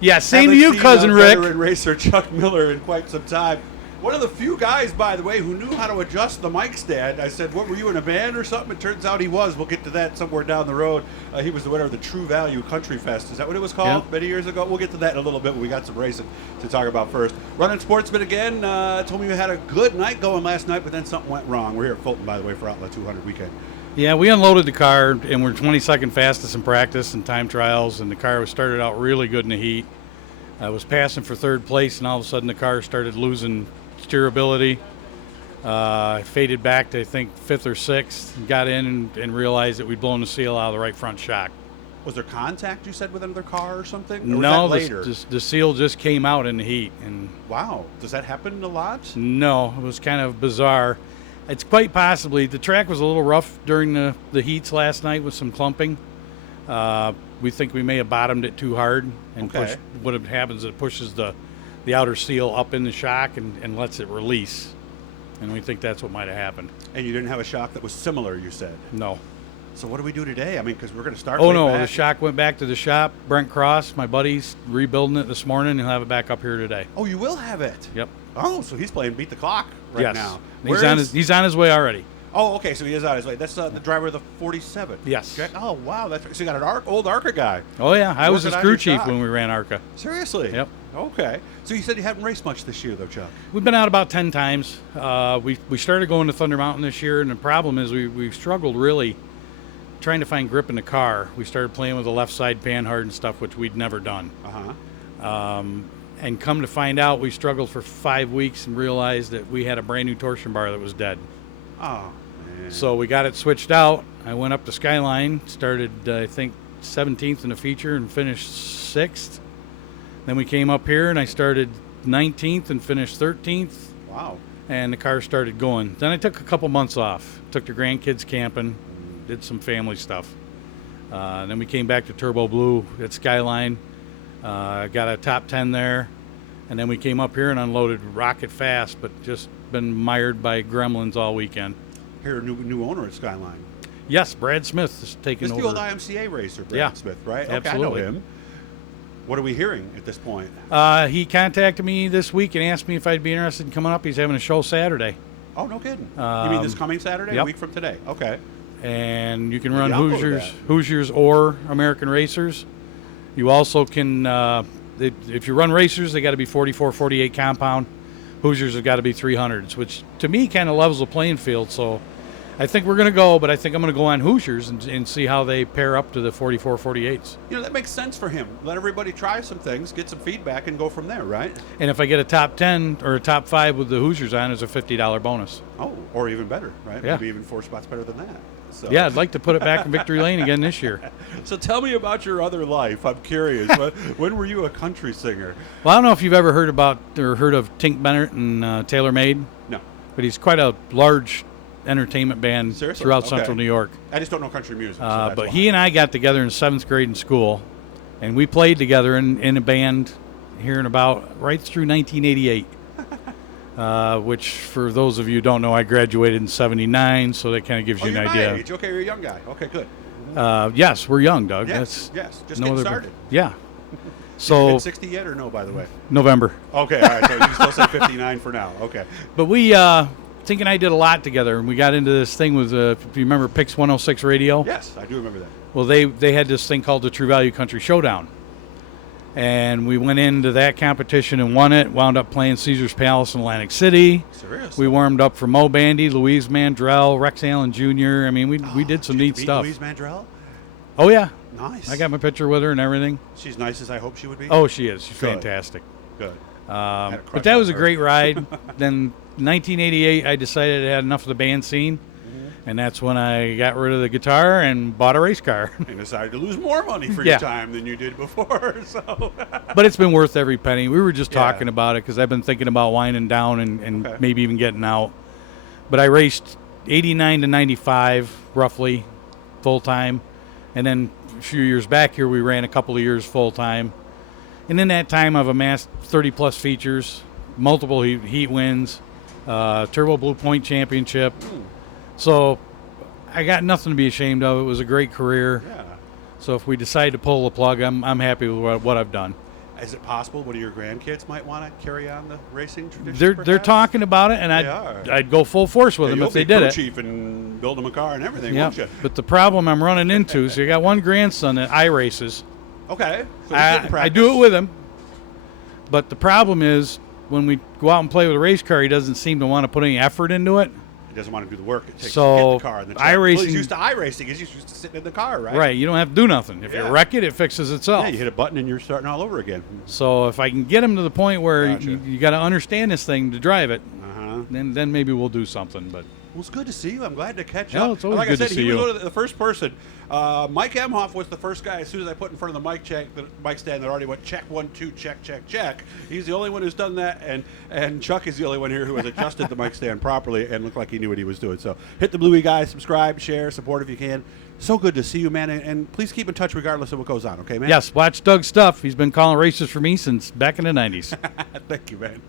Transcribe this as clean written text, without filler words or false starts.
Yeah, same to you, Cousin Rick. Veteran racer Chuck Miller in quite some time. One of the few guys, by the way, who knew how to adjust the mic stand. I said, what, were you in a band or something? It turns out he was. We'll get to that somewhere down the road. He was the winner of the True Value Country Fest. Is that what it was called? Yep. Many years ago? We'll get to that in a little bit when we got some racing to talk about first. Running Sportsman again. Told me you had a good night going last night, but then something went wrong. We're here at Fulton, by the way, for Outlaw 200 weekend. Yeah, we unloaded the car, and we're 22nd fastest in practice and time trials, and the car was started out really good in the heat. I was passing for third place, and all of a sudden the car started losing steerability. Faded back to, I think, fifth or sixth, got in and realized that we'd blown the seal out of the right front shock. Was there contact, you said, with another car or something? Or No, was that later? the seal just came out in the heat. And Wow. Does that happen a lot? no, it was kind of bizarre. It's quite possibly, the track was a little rough during the heats last night with some clumping. We think we may have bottomed it too hard and Okay. pushed. What happens is it pushes the outer seal up in the shock and lets it release. And we think that's what might have happened. And you didn't have a shock that was similar, you said. No. So what do we do today? I mean, because we're going to start Oh, way no, back. the shock went back to the shop. Brent Cross, my buddy's rebuilding it this morning. He'll have it back up here today. Oh, you will have it? Yep. Oh, so he's playing beat the clock right Yes. now. He's on his way already. Oh, okay, so he is on his way. That's the driver of the 47. Yes. Okay. Oh, wow. So you got an old ARCA guy. Oh, yeah. I was Working his on crew your chief shock. when we ran ARCA. Seriously? Yep. Okay. So you said you haven't raced much this year, though, Chuck. We've been out about 10 times. We started going to Thunder Mountain this year, and the problem is we struggled really trying to find grip in the car. We started playing with the left side panhard and stuff, which we'd never done. Uh-huh. And come to find out, we struggled for 5 weeks and realized that we had a brand new torsion bar that was dead. Oh, man. So we got it switched out. I went up to Skyline, started, I think, 17th in the feature and finished 6th. Then we came up here and I started 19th and finished 13th. Wow. And the car started going. Then I took a couple months off. Took the grandkids camping, did some family stuff. Then we came back to Turbo Blue at Skyline. Got a top 10 there. And then we came up here and unloaded rocket fast, but just been mired by gremlins all weekend. Here, a new owner at Skyline. Yes, Brad Smith is taking This over. the old IMCA racer, Brad Yeah, Smith, right? absolutely. Okay, I know him. What are we hearing at this point? He contacted me this week and asked me if I'd be interested in coming up. He's having a show Saturday. Oh, no kidding. You mean this coming Saturday? Yep. A week from today? Okay. And you can Maybe run I'll go to Hoosiers or American Racers. You also can, if you run Racers, they got to be 44, 48 compound. Hoosiers have got to be 300s, which to me kind of levels the playing field. So I think we're going to go, but I think I'm going to go on Hoosiers and see how they pair up to the 44, 48s. You know, that makes sense for him. Let everybody try some things, get some feedback, and go from there, right? And if I get a top 10 or a top 5 with the Hoosiers on, there's a $50 bonus. Oh, or even better, right? Yeah. Maybe even 4 spots better than that. So. Yeah, I'd like to put it back in victory lane again this year. So tell me about your other life. I'm curious. When were you a country singer? Well, I don't know if you've ever heard of Tink Bennett and Taylor Made, No. but he's quite a large entertainment band Seriously? throughout Okay. Central New York. I just don't know country music. So that's But why. he and I got together in 7th grade in school, and we played together in a band here in about right through 1988. Which, for those of you who don't know, I graduated in 79, so that kind of gives you an you're idea. my age. Okay, you're a young guy. Okay, good. Yes, we're young, Doug. Yes, yes. Just no getting other- started. Yeah. You So, hit 60 yet or no, by the way? November. Okay, all right. So you can still say 59 for now. Okay. But we, Tink and I did a lot together, and we got into this thing with, if you remember Pix 106 Radio? Yes, I do remember that. Well, they had this thing called the True Value Country Showdown. And we went into that competition and won it, wound up playing Caesar's Palace in Atlantic City. Seriously? We warmed up for Mo Bandy, Louise Mandrell, Rex Allen Jr. I mean, we did some Did you neat meet stuff. Louise Mandrell? Oh, yeah. Nice. I got my picture with her and everything. She's nice as I hope she would be? Oh, she is. She's Good. fantastic. Good. Had a crush But that on was a her. great ride. Then 1988, I decided I had enough of the band scene. And that's when I got rid of the guitar and bought a race car. And decided to lose more money for Yeah. your time than you did before. So But it's been worth every penny. We were just Yeah. talking about it because I've been thinking about winding down and Okay. maybe even getting out. But I raced 89 to 95, roughly, full-time. And then a few years back here, we ran a couple of years full-time. And in that time, I've amassed 30-plus features, multiple heat wins, Turbo Blue Point Championship. So I got nothing to be ashamed of. It was a great career. yeah. So if we decide to pull the plug, I'm happy with what I've done. Is it possible one of your grandkids might want to carry on the racing tradition? They're perhaps? talking about it, and They are. I'd go full force with them You'll if they be did crew it. chief and build them a car and everything, Yeah, won't you? but the problem I'm running into, so you got one grandson that I races. Okay. So he's getting I practice. do it with him, but the problem is when we go out and play with a race car, he doesn't seem to want to put any effort into it. He doesn't want to do the work it takes So, to get the car. And the track. iRacing- Well, he's used to iRacing. He's used to sitting in the car, right? Right, you don't have to do nothing. If Yeah. you wreck it, it fixes itself. Yeah, you hit a button and you're starting all over again. So if I can get him to the point where Gotcha. you got to understand this thing to drive it, Uh-huh. then maybe we'll do something. But Well, it's good to see you. I'm glad to catch Yeah, up. it's always like good I said, to see he was you. one of the first person. Mike Emhoff was the first guy. As soon as I put in front of the mic stand, that already went check 1 2 check check check. He's the only one who's done that, and Chuck is the only one here who has adjusted the mic stand properly and looked like he knew what he was doing. So hit the bluey guys, subscribe, share, support if you can. So good to see you, man, and please keep in touch regardless of what goes on. Okay, man. yes, watch Doug's stuff. He's been calling races for me since back in the 90s. Thank you, man.